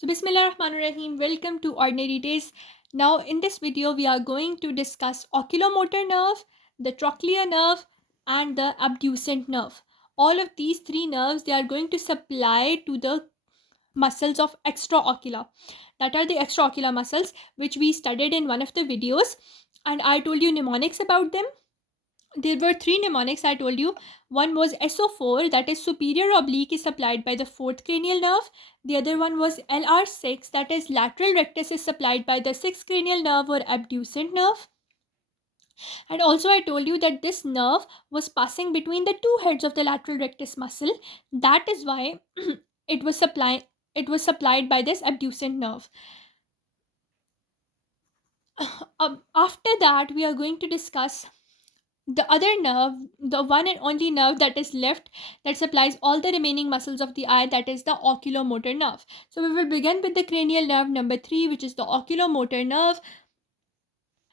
So Bismillahirrahmanirrahim, welcome to Ordinary Days. Now in this video we are going to discuss oculomotor nerve, the trochlear nerve and the abducent nerve. All of these three nerves, they are going to supply to the muscles of extraocular. That are the extraocular muscles which we studied in one of the videos, and I told you mnemonics about them. There were three mnemonics I told you. One was SO4, that is superior oblique, is supplied by the fourth cranial nerve. The other one was LR6, that is lateral rectus, is supplied by the sixth cranial nerve or abducent nerve. And also I told you that this nerve was passing between the two heads of the lateral rectus muscle. That is why it was supplied by this abducent nerve. After that, we are going to discuss the other nerve, the one and only nerve that is left, that supplies all the remaining muscles of the eye, that is the oculomotor nerve. So we will begin with the cranial nerve number 3, which is the oculomotor nerve.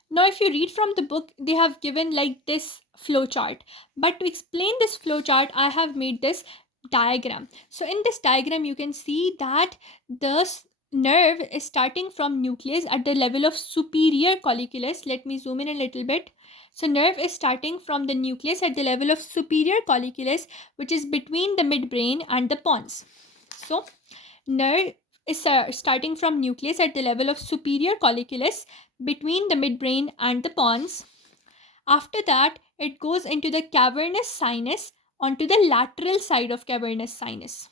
Now if you read from the book, they have given like this flow chart, but to explain this flow chart I have made this diagram. So in this diagram you can see that the nerve is starting from nucleus at the level of superior colliculus. Let me zoom in a little bit. So nerve is starting from the nucleus at the level of superior colliculus, which is between the midbrain and the pons. So nerve is starting from nucleus at the level of superior colliculus between the midbrain and the pons. After that, it goes into the cavernous sinus onto the lateral side of cavernous sinus.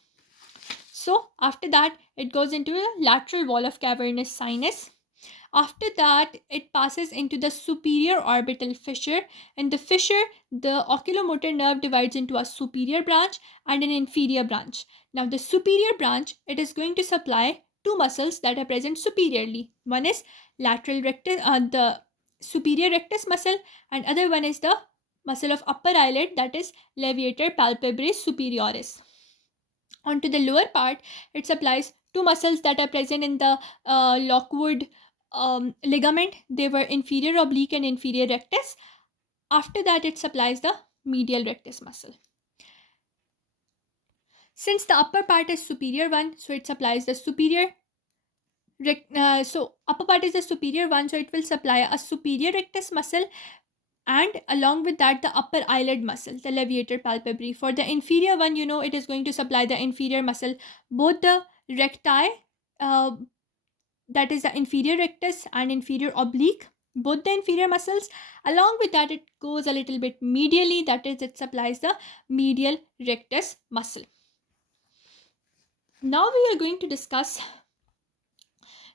So after that, it goes into the lateral wall of cavernous sinus. After that, it passes into the superior orbital fissure. In the fissure, the oculomotor nerve divides into a superior branch and an inferior branch. Now, the superior branch, it is going to supply two muscles that are present superiorly. One is the superior rectus muscle, and other one is the muscle of upper eyelid, that is levator palpebrae superioris. Onto the lower part, it supplies two muscles that are present in the Lockwood ligament. They were inferior oblique and inferior rectus. After that, it supplies the medial rectus muscle. Since the upper part is superior one, so it supplies the so upper part is the superior one, so it will supply a superior rectus muscle, and along with that the upper eyelid muscle, the levator palpebrae. For the inferior one, it is going to supply the inferior muscle, both the recti, uh, that is the inferior rectus, and inferior oblique, both the inferior muscles. Along with that, it goes a little bit medially, that is it supplies the medial rectus muscle. Now we are going to discuss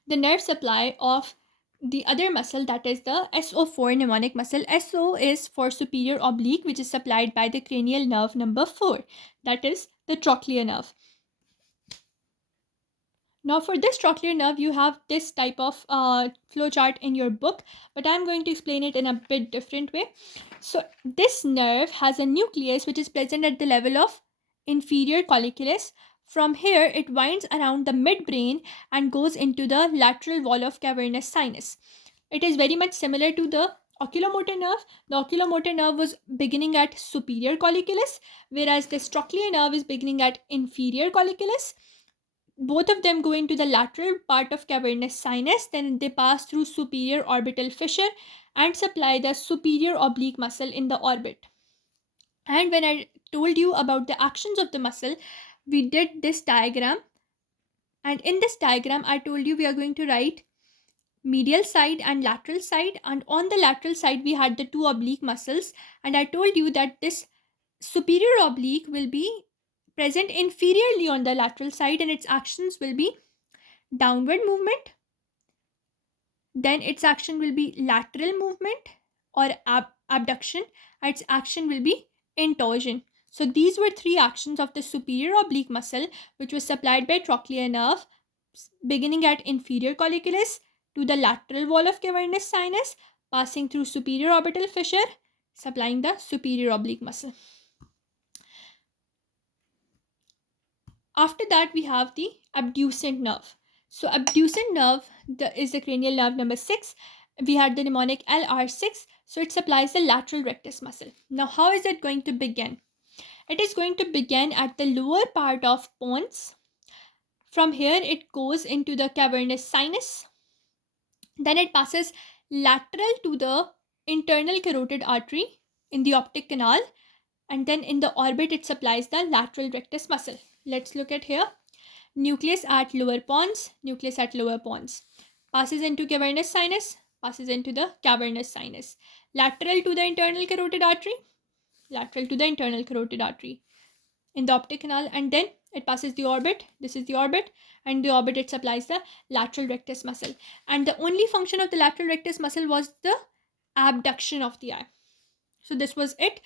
the nerve supply of the other muscle, that is the SO4 mnemonic muscle. SO is for superior oblique, which is supplied by the cranial nerve number 4, that is the trochlear nerve. Now for this trochlear nerve, you have this type of flow chart in your book, but I'm going to explain it in a bit different way. So this nerve has a nucleus which is present at the level of inferior colliculus. From here, it winds around the midbrain and goes into the lateral wall of cavernous sinus. It is very much similar to the oculomotor nerve. The oculomotor nerve was beginning at superior colliculus, whereas this trochlear nerve is beginning at inferior colliculus. Both of them go into the lateral part of cavernous sinus, then they pass through superior orbital fissure and supply the superior oblique muscle in the orbit. And when I told you about the actions of the muscle, we did this diagram, and in this diagram I told you we are going to write medial side and lateral side, and on the lateral side we had the two oblique muscles, and I told you that this superior oblique will be present inferiorly on the lateral side, and its actions will be downward movement, then its action will be lateral movement or abduction, and its action will be intorsion. So these were three actions of the superior oblique muscle, which was supplied by trochlear nerve, beginning at inferior colliculus to the lateral wall of cavernous sinus, passing through superior orbital fissure, supplying the superior oblique muscle. After that, we have the abducent nerve. So abducent nerve is the cranial nerve number 6. We had the mnemonic LR6, so it supplies the lateral rectus muscle. Now how is it going to begin? It is going to begin at the lower part of pons. From here, it goes into the cavernous sinus. Then it passes lateral to the internal carotid artery in the optic canal, and then in the orbit it supplies the lateral rectus muscle. Let's look at here. Nucleus at lower pons, nucleus at lower pons. Passes into cavernous sinus, passes into the cavernous sinus. Lateral to the internal carotid artery, lateral to the internal carotid artery in the optic canal, and then it passes the orbit. This is the orbit, and the orbit it supplies the lateral rectus muscle. And the only function of the lateral rectus muscle was the abduction of the eye. So this was it.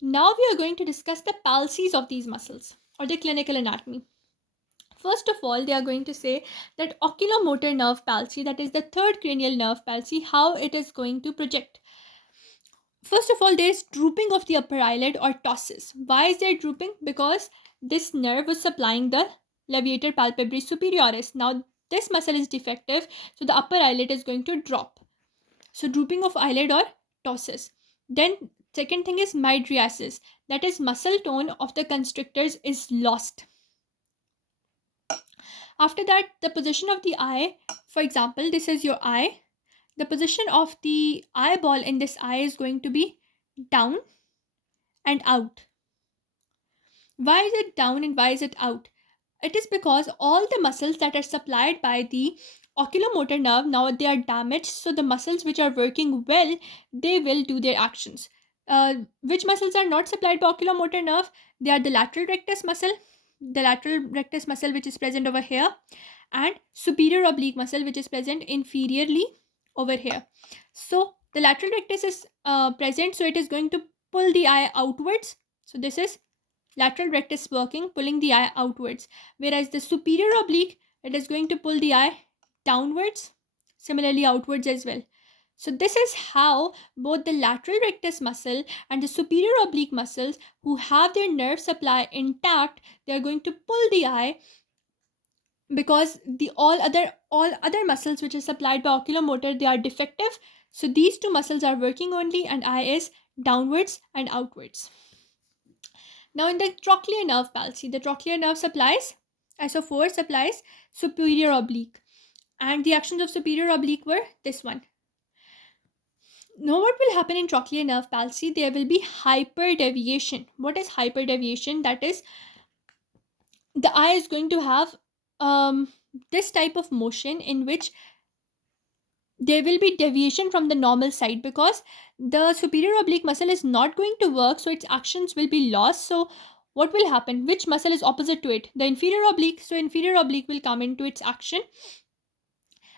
Now we are going to discuss the palsies of these muscles or the clinical anatomy. First of all, they are going to say that oculomotor nerve palsy, that is the third cranial nerve palsy, how it is going to project. First of all, there is drooping of the upper eyelid or ptosis. Why is there drooping? Because this nerve was supplying the levator palpebrae superioris. Now, this muscle is defective, so the upper eyelid is going to drop. So, drooping of eyelid or ptosis. Then, second thing is mydriasis. That is, muscle tone of the constrictors is lost. After that, the position of the eye, for example, this is your eye. The position of the eyeball in this eye is going to be down and out. Why is it down and why is it out? It is because all the muscles that are supplied by the oculomotor nerve, now they are damaged. So the muscles which are working well, they will do their actions. Which muscles are not supplied by oculomotor nerve? They are the lateral rectus muscle, which is present over here, and superior oblique muscle which is present inferiorly over here. So the lateral rectus is present, so it is going to pull the eye outwards. So this is lateral rectus working, pulling the eye outwards, whereas the superior oblique, it is going to pull the eye downwards, similarly outwards as well. So this is how both the lateral rectus muscle and the superior oblique muscles, who have their nerve supply intact, they are going to pull the eye, because the all other muscles which is supplied by oculomotor, they are defective. So these two muscles are working only, and eye is downwards and outwards. Now in the trochlear nerve palsy, the trochlear nerve supplies, SO4 supplies superior oblique, and the actions of superior oblique were this one. Now what will happen in trochlear nerve palsy? There will be hyperdeviation. What is hyperdeviation? That is, the eye is going to have this type of motion in which there will be deviation from the normal side, because the superior oblique muscle is not going to work, so its actions will be lost. So what will happen? Which muscle is opposite to it? The inferior oblique. So inferior oblique will come into its action,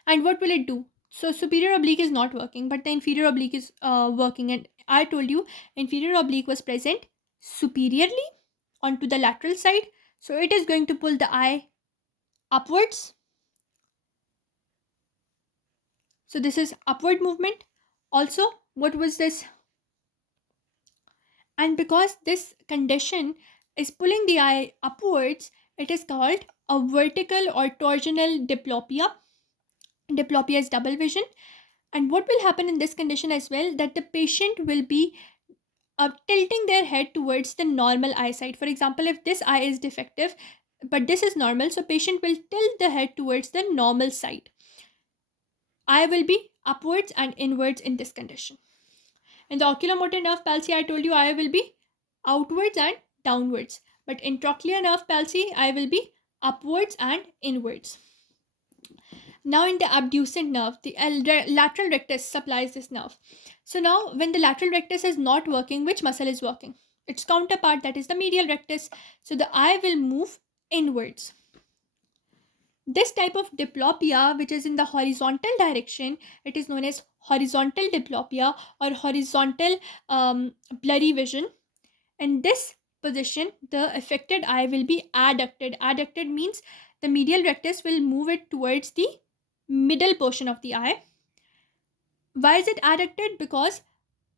and what will it do? So superior oblique is not working, but the inferior oblique is working, and I told you inferior oblique was present superiorly onto the lateral side, so it is going to pull the eye upwards. So this is upward movement. Also, what was this? And because this condition is pulling the eye upwards, it is called a vertical or torsional diplopia. Diplopia is double vision. And what will happen in this condition as well? That the patient will be tilting their head towards the normal eyesight. For example, if this eye is defective, but this is normal, so patient will tilt the head towards the normal side. Eye will be upwards and inwards in this condition. In the oculomotor nerve palsy, I told you eye will be outwards and downwards. But in trochlear nerve palsy, eye will be upwards and inwards. Now in the abducent nerve, the lateral rectus supplies this nerve. So now when the lateral rectus is not working, which muscle is working? Its counterpart, that is the medial rectus. So the eye will move inwards. This type of diplopia, which is in the horizontal direction, it is known as horizontal diplopia or horizontal blurry vision. In this position, the affected eye will be adducted. Adducted means the medial rectus will move it towards the middle portion of the eye. Why is it adducted? Because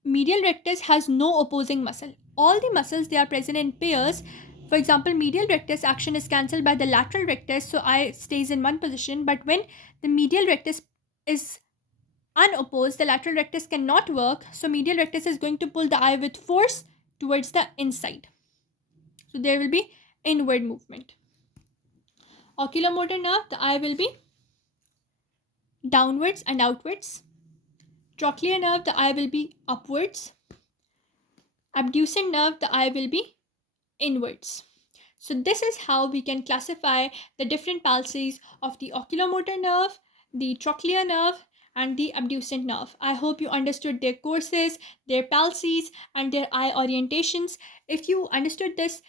medial rectus has no opposing muscle. All the muscles, they are present in pairs. For example, medial rectus action is cancelled by the lateral rectus, so eye stays in one position. But when the medial rectus is unopposed, the lateral rectus cannot work, so medial rectus is going to pull the eye with force towards the inside. So there will be inward movement. Oculomotor nerve, the eye will be downwards and outwards. Trochlear nerve, the eye will be upwards. Abducent nerve, the eye will be inwards. So this is how we can classify the different palsies of the oculomotor nerve, the trochlear nerve, and the abducent nerve. I hope you understood their courses, their palsies, and their eye orientations. If you understood this,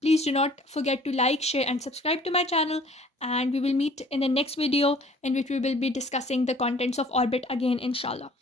please do not forget to like, share, and subscribe to my channel. And we will meet in the next video in which we will be discussing the contents of orbit again, inshallah.